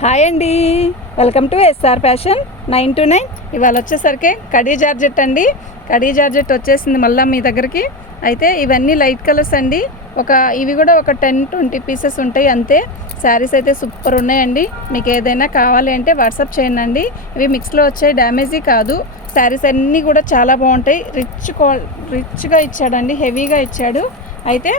Hi అండి, welcome to SR Fashion 9 to 9. ఇవాళ వచ్చేసరికి కడీ జార్జెట్ అండి. కడీ జార్జెట్ వచ్చేసింది మళ్ళీ మీ దగ్గరికి. అయితే ఇవన్నీ లైట్ కలర్స్ అండి. ఇవి కూడా ఒక 10-20 పీసెస్ ఉంటాయి అంతే. శారీస్ అయితే సూపర్ ఉన్నాయండి. మీకు ఏదైనా కావాలి అంటే వాట్సాప్ చేయండి. ఇవి మిక్స్లో వచ్చాయి, డ్యామేజీ కాదు. శారీస్ అన్నీ కూడా చాలా బాగుంటాయి. రిచ్గా ఇచ్చాడండి, హెవీగా ఇచ్చాడు. అయితే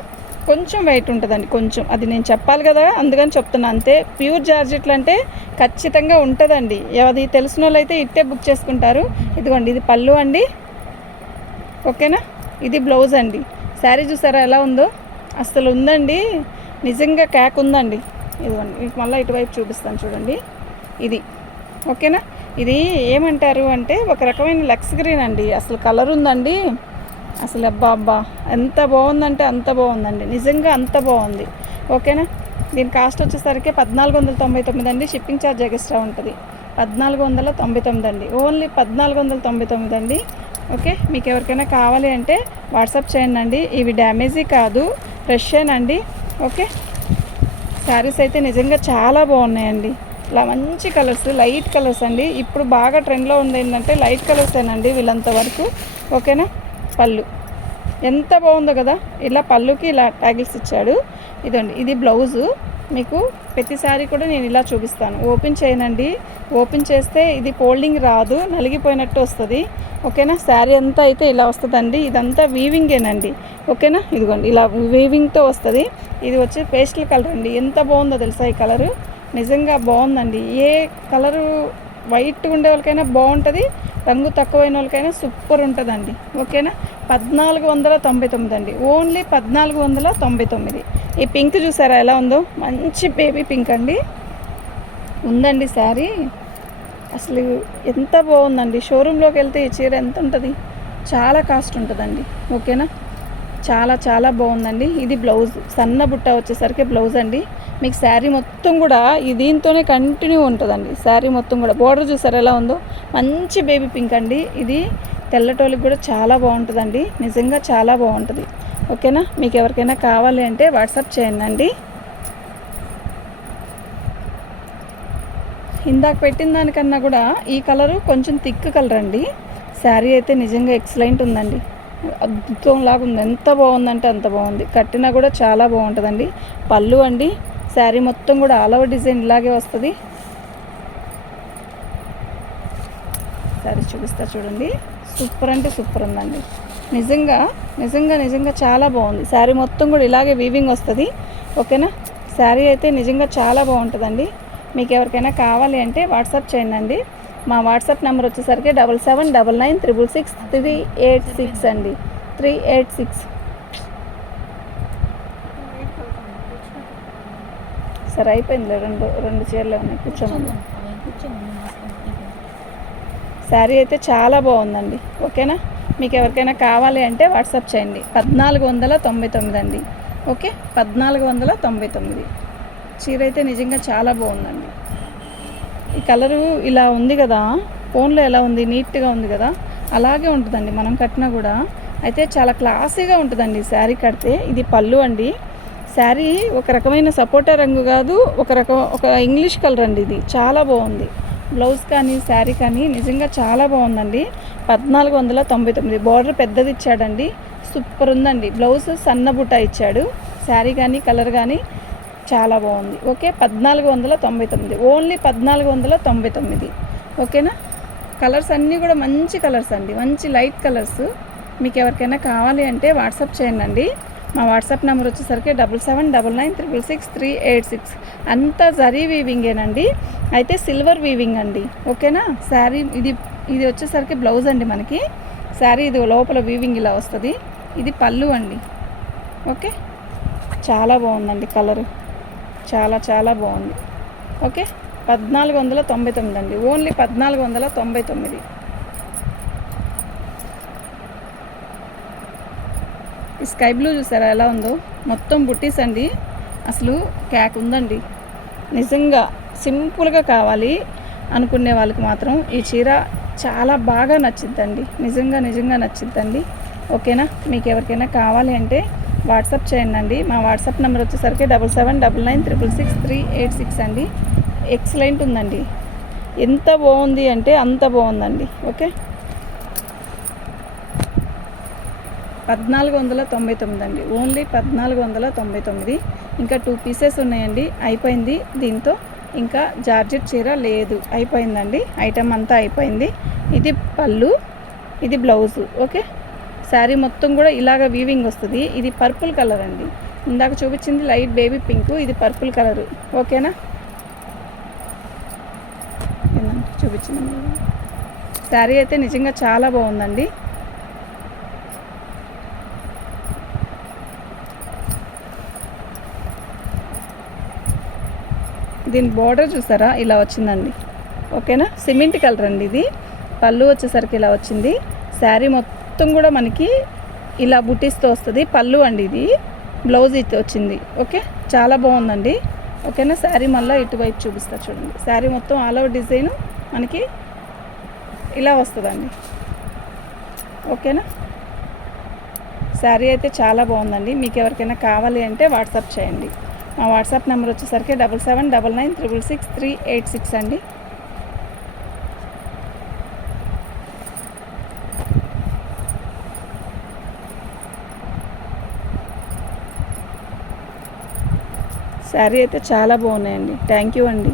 కొంచెం వెయిట్ ఉంటుందండి, కొంచెం. అది నేను చెప్పాలి కదా, అందుకని చెప్తున్నా అంతే. ప్యూర్ జార్జెట్లు అంటే ఖచ్చితంగా ఉంటుందండి. అది తెలిసిన వాళ్ళు అయితే ఇట్టే బుక్ చేసుకుంటారు. ఇదిగోండి, ఇది పళ్ళు అండి, ఓకేనా. ఇది బ్లౌజ్ అండి. శారీ చూసారా ఎలా ఉందో, అసలు ఉందండి, నిజంగా క్యాక్ ఉందండి. ఇదిగోండి, మీకు మళ్ళీ ఇటువైపు చూపిస్తాను చూడండి. ఇది ఓకేనా. ఇది ఏమంటారు అంటే ఒక రకమైన లక్స్ గ్రీన్ అండి. అసలు కలర్ ఉందండి, అసలు అబ్బా ఎంత బాగుందంటే అంత బాగుందండి, నిజంగా అంత బాగుంది. ఓకేనా. దీని కాస్ట్ వచ్చేసరికి 1499 అండి. షిప్పింగ్ ఛార్జ్ ఎక్స్ట్రా ఉంటుంది. 1499 అండి, ఓన్లీ 1499 అండి. ఓకే, మీకు ఎవరికైనా కావాలి అంటే వాట్సాప్ చేయండి. ఇవి డ్యామేజీ కాదు, ఫ్రెషేనండి. ఓకే, శారీస్ అయితే నిజంగా చాలా బాగున్నాయండి. ఇలా మంచి కలర్స్, లైట్ కలర్స్ అండి. ఇప్పుడు బాగా ట్రెండ్లో ఉంది ఏంటంటే లైట్ కలర్సేనండి వీళ్ళంత వరకు. ఓకేనా. పళ్ళు ఎంత బాగుందో కదా, ఇలా పళ్ళుకి ఇలా ట్యాగిల్స్ ఇచ్చాడు. ఇదండి, ఇది బ్లౌజు. మీకు ప్రతిసారి కూడా నేను ఇలా చూపిస్తాను. ఓపెన్ చేయనండి, ఓపెన్ చేస్తే ఇది ఫోల్డింగ్ రాదు, నలిగిపోయినట్టు వస్తుంది. ఓకేనా. శారీ అంతా అయితే ఇలా వస్తుందండి. ఇదంతా వీవింగేనండి. ఓకేనా. ఇదిగోండి, ఇలా వీవింగ్తో వస్తుంది. ఇది వచ్చి పేస్టల్ కలర్ అండి. ఎంత బాగుందో తెలుసా ఈ కలరు, నిజంగా బాగుందండి. ఏ కలరు వైట్ ఉండే వాళ్ళకైనా బాగుంటుంది, రంగు తక్కువైన వాళ్ళకైనా సూపర్ ఉంటుందండి. ఓకేనా. 1499 అండి, ఓన్లీ 1499. ఈ పింక్ చూసారా ఎలా ఉందో, మంచి బేబీ పింక్ అండి ఉందండి శారీ. అసలు ఎంత బాగుందండి. షోరూంలోకి వెళ్తే ఈ చీర ఎంత ఉంటుంది, చాలా కాస్ట్ ఉంటుందండి. ఓకేనా. చాలా చాలా బాగుందండి. ఇది బ్లౌజ్, సన్న బుట్ట వచ్చేసరికి బ్లౌజ్ అండి. మీకు శారీ మొత్తం కూడా దీంతోనే కంటిన్యూ ఉంటుందండి. శారీ మొత్తం కూడా బోర్డర్ చూసారు ఎలా ఉందో, మంచి బేబీ పింక్ అండి. ఇది తెల్లటోళ్ళకి కూడా చాలా బాగుంటుందండి, నిజంగా చాలా బాగుంటుంది. ఓకేనా. మీకు ఎవరికైనా కావాలి అంటే వాట్సాప్ చేయండి. ఇందాక పెట్టిన దానికన్నా కూడా ఈ కలరు కొంచెం థిక్ కలర్ అండి. శారీ అయితే నిజంగా ఎక్సలెంట్ ఉందండి, అద్భుతంలాగా ఉంది. ఎంత బాగుందంటే అంత బాగుంది. కట్టినా కూడా చాలా బాగుంటుందండి. పళ్ళు అండి, శారీ మొత్తం కూడా ఆల్ ఓవర్ డిజైన్ ఇలాగే వస్తుంది. శారీ చూపిస్తా చూడండి, సూపర్ అంటే సూపర్ ఉందండి. నిజంగా నిజంగా నిజంగా చాలా బాగుంది. శారీ మొత్తం కూడా ఇలాగే వీవింగ్ వస్తుంది. ఓకేనా. శారీ అయితే నిజంగా చాలా బాగుంటుందండి. మీకు ఎవరికైనా కావాలి అంటే వాట్సాప్ చేయండి. మా వాట్సాప్ నెంబర్ వచ్చేసరికి 7799666386 అండి, 386. సరే అయిపోయిందిలే, రెండు చీరలు ఉన్నాయి, కూర్చోండి. శారీ అయితే చాలా బాగుందండి. ఓకేనా. మీకు ఎవరికైనా కావాలి అంటే వాట్సాప్ చేయండి. 1499 అండి. ఓకే, 1499. చీర అయితే నిజంగా చాలా బాగుందండి. ఈ కలరు ఇలా ఉంది కదా, ఫోన్లో ఎలా ఉంది, నీట్గా ఉంది కదా, అలాగే ఉంటుందండి మనం కట్టినా కూడా. అయితే చాలా క్లాసీగా ఉంటుందండి శారీ కడితే. ఇది పళ్ళు అండి. శారీ ఒక రకమైన సపోటా రంగు కాదు, ఒక ఇంగ్లీష్ కలర్ అండి. ఇది చాలా బాగుంది. బ్లౌజ్ కానీ శారీ కానీ నిజంగా చాలా బాగుందండి. 1499. బార్డర్ పెద్దది ఇచ్చాడండి, సూపర్ ఉందండి. బ్లౌజ్ సన్న బుట్ట ఇచ్చాడు. శారీ కానీ కలర్ కానీ చాలా బాగుంది. Okay, 1499, only 1499. ఓకేనా. కలర్స్ అన్నీ కూడా మంచి కలర్స్ అండి, మంచి లైట్ కలర్స్. మీకు ఎవరికైనా కావాలి అంటే వాట్సాప్ చేయండి. మా వాట్సాప్ నెంబర్ వచ్చేసరికి 7799666386. అంతా జరీ వీవింగేనండి. అయితే సిల్వర్ వీవింగ్ అండి. ఓకేనా. శారీ ఇది వచ్చేసరికి బ్లౌజ్ అండి మనకి. శారీ ఇది లోపల వీవింగ్ ఇలా వస్తుంది. ఇది పళ్ళు అండి. ఓకే, చాలా బాగుందండి కలరు, చాలా చాలా బాగుంది. ఓకే, 1499 అండి, ఓన్లీ 1499. ఈ స్కై బ్లూ చూసారా ఎలా ఉందో, మొత్తం బుట్టీస్ అండి. అసలు క్యాక్ ఉందండి. నిజంగా సింపుల్గా కావాలి అనుకునే వాళ్ళకి మాత్రం ఈ చీర చాలా బాగా నచ్చిద్దండి, నిజంగా నిజంగా నచ్చిద్దండి. ఓకేనా. మీకు ఎవరికైనా కావాలి అంటే వాట్సాప్ చేయండి. మా వాట్సాప్ నెంబర్ వచ్చేసరికి 7799666386 అండి. ఎక్సలెంట్ ఉందండి. ఎంత బాగుంది అంటే అంత బాగుందండి. ఓకే, 1499 అండి, ఓన్లీ 1499. ఇంకా 2 పీసెస్ ఉన్నాయండి, అయిపోయింది దీంతో. ఇంకా జార్జెట్ చీర లేదు, అయిపోయిందండి. ఐటమ్ అంతా అయిపోయింది. ఇది పళ్ళు, ఇది బ్లౌజు. ఓకే, శారీ మొత్తం కూడా ఇలాగ వీవింగ్ వస్తుంది. ఇది పర్పుల్ కలర్ అండి, ఇందాక చూపించింది లైట్ బేబీ పింక్, ఇది పర్పుల్ కలరు. ఓకేనా, చూపించింది. శారీ అయితే నిజంగా చాలా బాగుందండి. దీని బోర్డర్ చూసారా, ఇలా వచ్చిందండి. ఓకేనా, సిమెంట్ కలర్ అండి ఇది. పళ్ళు వచ్చేసరికి ఇలా వచ్చింది. శారీ మొత్తం కూడా మనకి ఇలా బుటీస్తో వస్తుంది. పళ్ళు అండి ఇది, బ్లౌజ్ ఇది వచ్చింది. ఓకే, చాలా బాగుందండి. ఓకేనా, శారీ మళ్ళీ ఇటువైపు చూపిస్తా చూడండి. శారీ మొత్తం ఆల్ ఓవర్ డిజైన్ మనకి ఇలా వస్తుందండి. ఓకేనా, శారీ అయితే చాలా బాగుందండి. మీకు ఎవరికైనా కావాలి అంటే వాట్సాప్ చేయండి. మా వాట్సాప్ నెంబర్ వచ్చేసరికి 7799666386 అండి. శారీ అయితే చాలా బాగున్నాయండి. థ్యాంక్ యూ అండి.